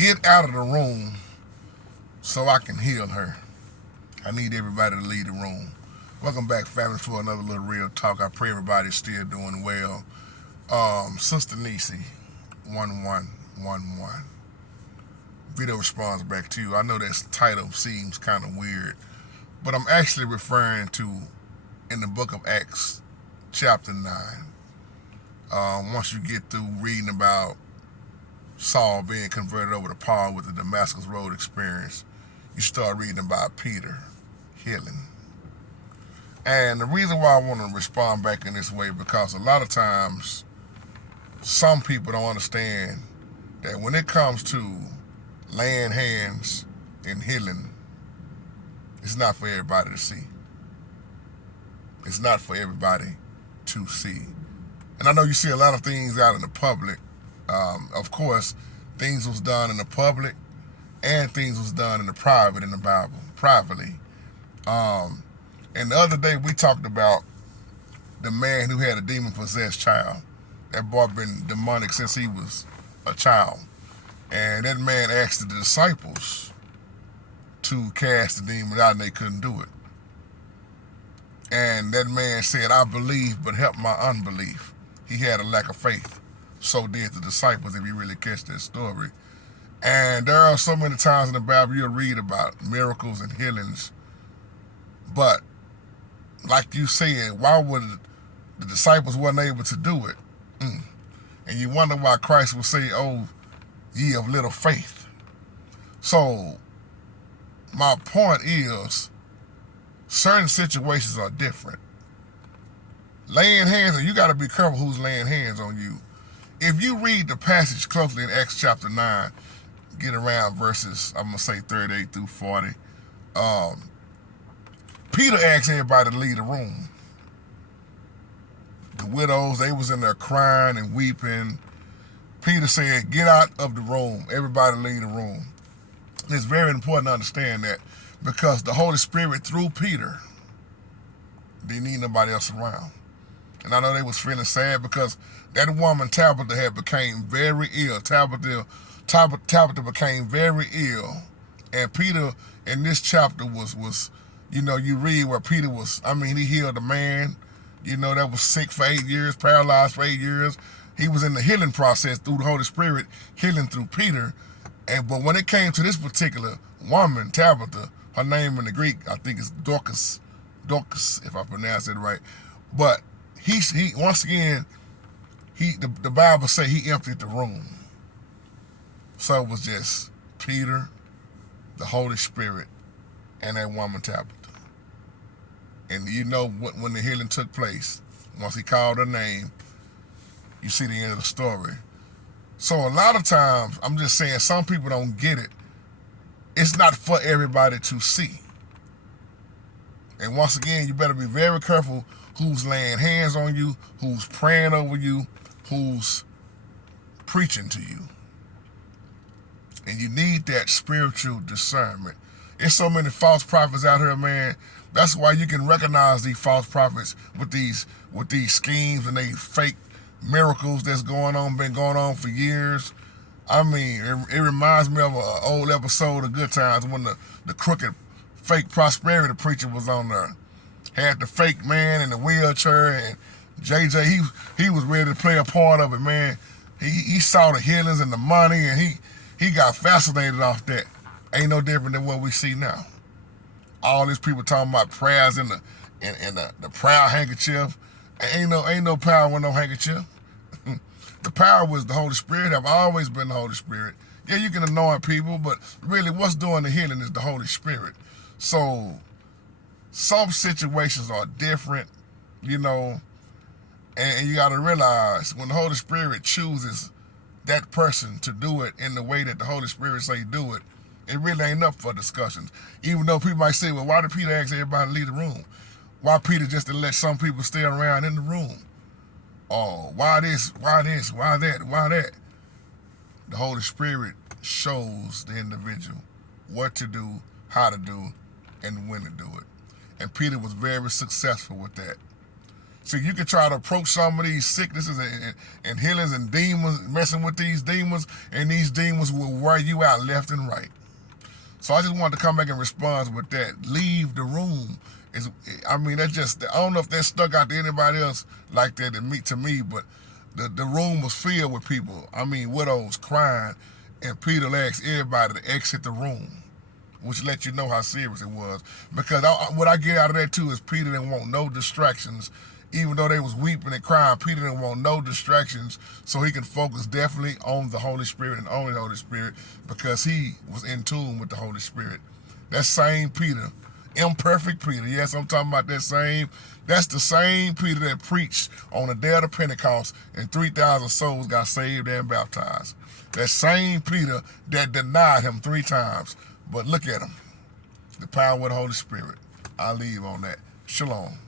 get out of the room so I can heal her. I need everybody to leave the room. Welcome back, family, for another little real talk. I pray everybody's still doing well. Sister Nisi, 1111. Video responds back to you. I know that title seems kind of weird, but I'm actually referring to in the book of Acts, chapter 9. Once you get through reading about Saul being converted over to Paul with the Damascus Road experience, you start reading about Peter healing. And the reason why I want to respond back in this way, because a lot of times some people don't understand that when it comes to laying hands and healing, it's not for everybody to see. It's not for everybody to see. And I know you see a lot of things out in the public. Of course, things was done in the public and things was done in the private in the Bible, privately. And the other day we talked about the man who had a demon-possessed child. That boy been demonic since he was a child. And that man asked the disciples to cast the demon out and they couldn't do it. And that man said, I believe, but help my unbelief. He had a lack of faith. So did the disciples, if you really catch that story. And there are so many times in the Bible you'll read about miracles and healings. But like you said, why would the disciples wasn't able to do it? And you wonder why Christ would say, oh, ye of little faith. So my point is, certain situations are different. Laying hands, and you got to be careful who's laying hands on you. If you read the passage closely in Acts chapter 9, get around verses, I'm going to say 38 through 40, Peter asked everybody to leave the room. The widows, they was in there crying and weeping. Peter said, get out of the room. Everybody leave the room. And it's very important to understand that, because the Holy Spirit, through Peter, didn't need nobody else around. And I know they was feeling sad because that woman, Tabitha, had became very ill. Tabitha became very ill. And Peter, in this chapter, was you read where Peter was, he healed a man, that was sick for 8 years, paralyzed for 8 years. He was in the healing process through the Holy Spirit, healing through Peter. But when it came to this particular woman, Tabitha, her name in the Greek, I think is Dorcas, if I pronounce it right. But he once again, the Bible say he emptied the room. So it was just Peter, the Holy Spirit, and that woman Tabitha. And when the healing took place, once he called her name, you see the end of the story. So a lot of times, I'm just saying, some people don't get it. It's not for everybody to see. And once again, you better be very careful who's laying hands on you, who's praying over you, who's preaching to you. And you need that spiritual discernment. There's so many false prophets out here, man. That's why you can recognize these false prophets with these schemes and these fake miracles that's been going on for years. It reminds me of an old episode of Good Times when the crooked fake prosperity preacher was on there. Had the fake man in the wheelchair, and JJ, he was ready to play a part of it, man. He saw the healings and the money, and he got fascinated off that. Ain't no different than what we see now. All these people talking about prayers in the prayer handkerchief. Ain't no power with no handkerchief. The power was the Holy Spirit, have always been the Holy Spirit. Yeah, you can anoint people, but really what's doing the healing is the Holy Spirit. So some situations are different, and you got to realize when the Holy Spirit chooses that person to do it in the way that the Holy Spirit say do it, it really ain't up for discussions. Even though people might say, well, why did Peter ask everybody to leave the room? Why Peter just to let some people stay around in the room? Oh, why this, why that, why that? The Holy Spirit shows the individual what to do, how to do, and when to do it. And Peter was very successful with that. See, you can try to approach some of these sicknesses and healings and demons, messing with these demons, and these demons will wear you out left and right. So I just wanted to come back and respond with that. Leave the room. That's just, I don't know if that stuck out to anybody else like that to me, but the room was filled with people. Widows crying, and Peter asked everybody to exit the room, which let you know how serious it was. Because what I get out of that too is Peter didn't want no distractions. Even though they was weeping and crying, Peter didn't want no distractions, so he can focus definitely on the Holy Spirit and only the Holy Spirit, because he was in tune with the Holy Spirit. That same Peter, imperfect Peter, yes, I'm talking about that's the same Peter that preached on the day of the Pentecost and 3,000 souls got saved and baptized. That same Peter that denied him 3 times. But look at him, the power of the Holy Spirit. I'll leave on that. Shalom.